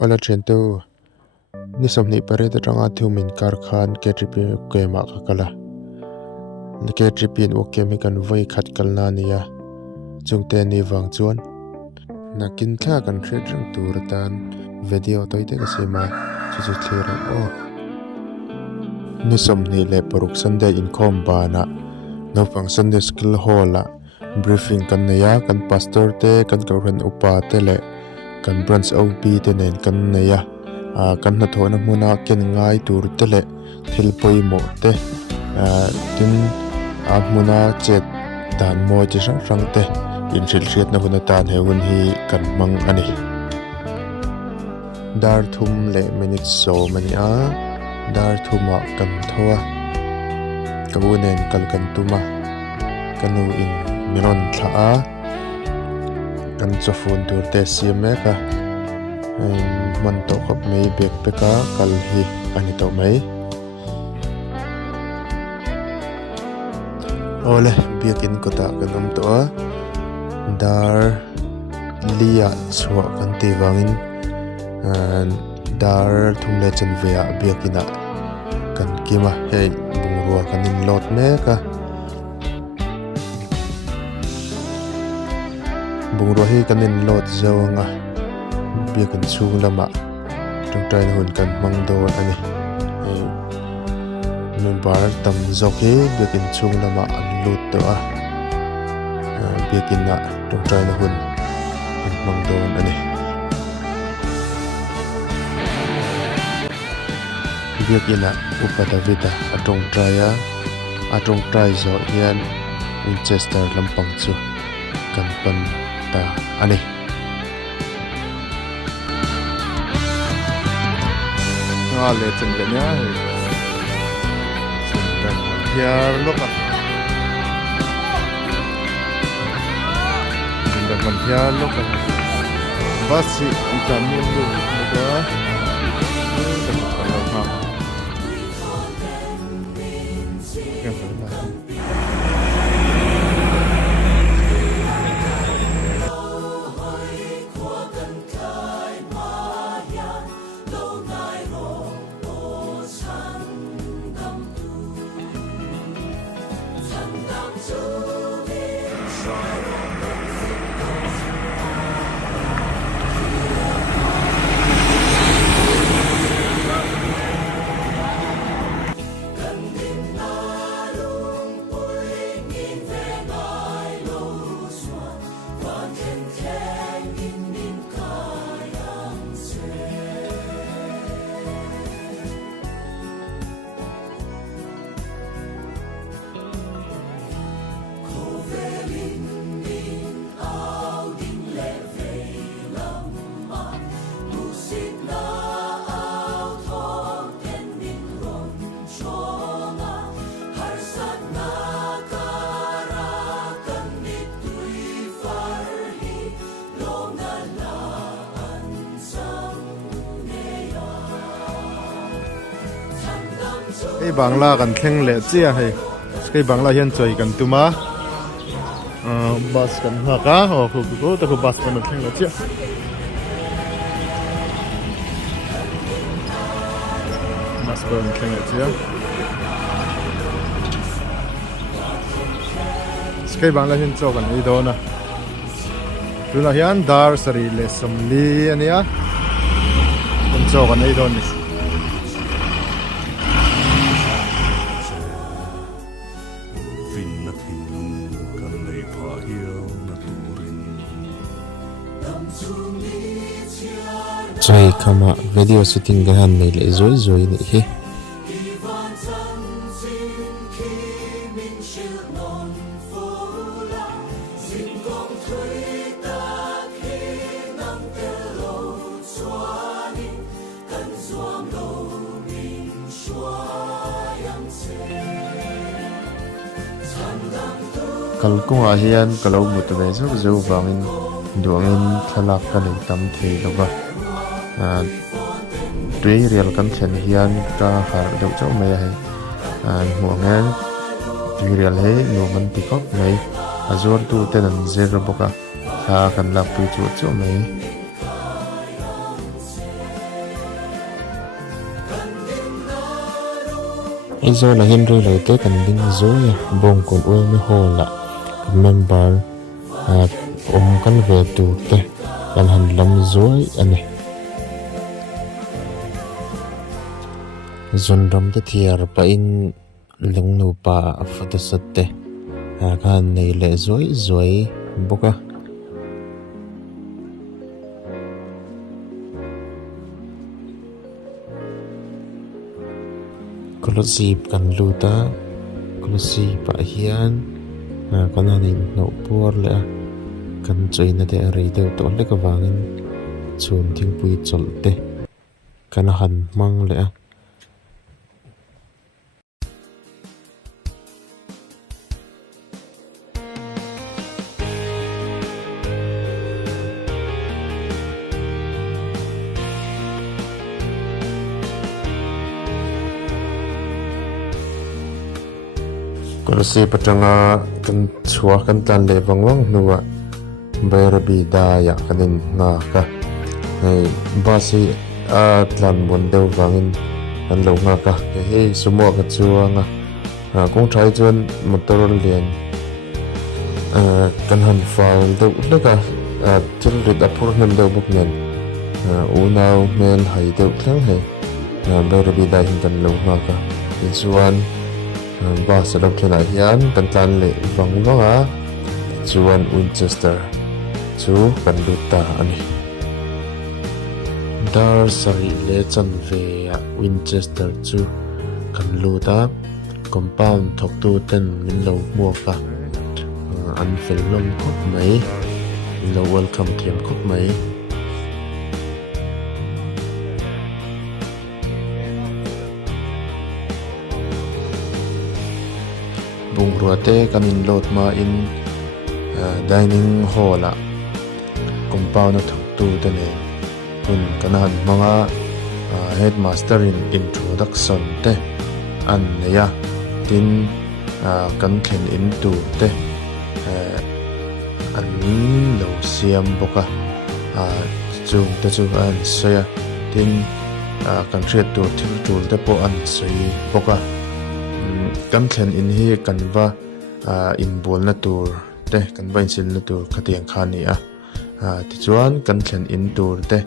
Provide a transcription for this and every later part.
Ola Trento ni somni pare ta tanga thumin kar khan ketripi kema kakala na ketripin okemi kan voi khat kalna niya chungte ni wang chuan na kin thla kan thret rang turatan video toite ka sema chu thlera o ni somni le paruk Sunday in khom bana no pang Sunday school hall a briefing kan neya kan pastor te kan kauran upa te le kan branch OB te nen kan neya kan na thona muna ken ngai tur te le thil poimo te tin muna chet dan mo chi rang te in thil riat na huna tan heun hi kan mang ani dar thum le minute so mani a dar thuma kan thoa kaunen kal kan tuma kanu in miron tha a kan chofun tur te siame ka man to khop mei bek peka kal hi ani to mai ole biakin kota kanam to a dar lia chwa kan ti wangin dar thumle chan vea biakina kan kima hei bungrua kanin lot me ka bungrua hi kanin lot zawanga biakin chung lama tungtrai na hun kan mangdo ani nun bar tam zoki biakin chung lama an lut to a biakin na tungtrai na hun kan mangdo ani biakina upadavida atong traya atong trai zo hian Winchester lampang chu kan pan ta ani le chen le nya kan hiar loka dan man hiar loka basi utamin lu muda cái bangla kan thleng le chia hei cái bangla hian choi kan tuma bus kan ha ka ho ko ta ko bus kan thleng le chia bus kan thleng le chia cái bangla hian cho kan i do na tuna hian dar sari le somli ania kan cho kan i do ni Chai kama video shooting gahan nei le zoi ni hi kalkunga hian kalau mutwe zo wangin duangin thalak kan tam thei lowa tui real kan chen hian ka har deuh chau mai hai muangan tui real he no man ti khop mai azor tu ten an zer boka kha kan lak pui chu chu mai Izo là hin rui lo te kan ding zoi bong kun ue mi ho la member kan ve tu te kan han lam zoi ani zon ram te thiar pa in leng nu pa fata satte kan nei le zoi zoi boka kolosip kan luta kolosip pa hian kan hanin no por le kan choi na te rei deuh to le ka wangin chun thing pui cholte kan han mang le kolosip patanga kan chua kan tan le wangwang nuwa bayrabi da ya kanin nga ka nei basi tlan mon deuh wangin an lo nga ka ke he sumo ka chuanga kong thai chuan motor lian kan han fal deuh leka thil rit apur hnem deuh buk nen unau mel hai deuh tlang he bayrabi da hin kan lo nga ka in chuan bas lo thena hian kan tlan le wangwanga chuan Winchester chu kan luta ani dar sari le chan ve Winchester chu kan luta compound thok tu ten min lo mua ka an fel lom khop mai min lo welcome thiam khop mai bung ruate kan in lot ma in dining hall compound na thok tu te ne kun kanan mga headmaster in introduction te an neya tin kan thlen in tu te an lo siam boka chung te chu an soya tin kan thriat tu thil tul te po an soi boka kan thlen in hi kan va in bol na tur te kan va in sil na tur khatiang kha ni ti chuan kan thlen in tur te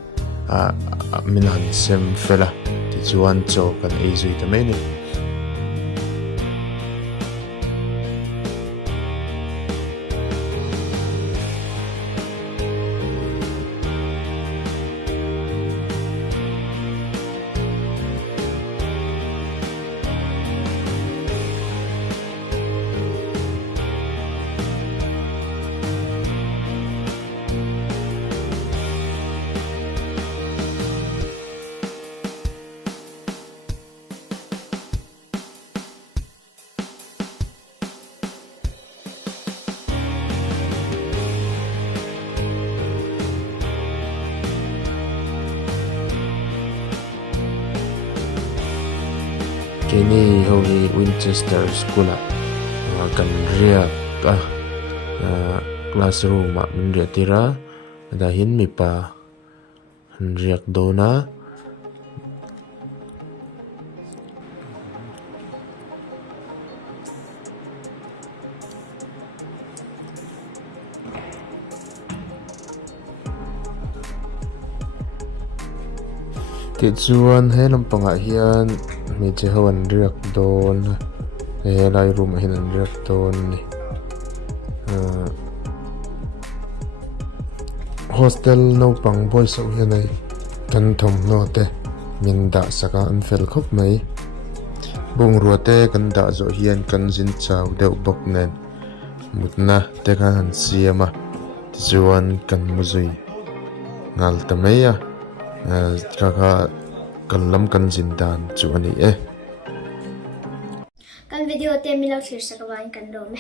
min han sem fela ti chuan cho kan ei zui ta mai ni kini hohi Winchester School kan ria classroom min ria tira da hin mi pa riak dona ti chuan he lampanga hian mi che ho an riak don he lai room hin an riak don ni hostel no pang boy so hian ai kan thom no te min da saka an fel khop mai bung ruate kan da zo hian kan zin chau deuh bok nen mutna te kan han siama ti chuan kan muzui ngal ta mai kaka kan lam kan zindan chu ani kan video te mi lo thlir sakawain kan ro me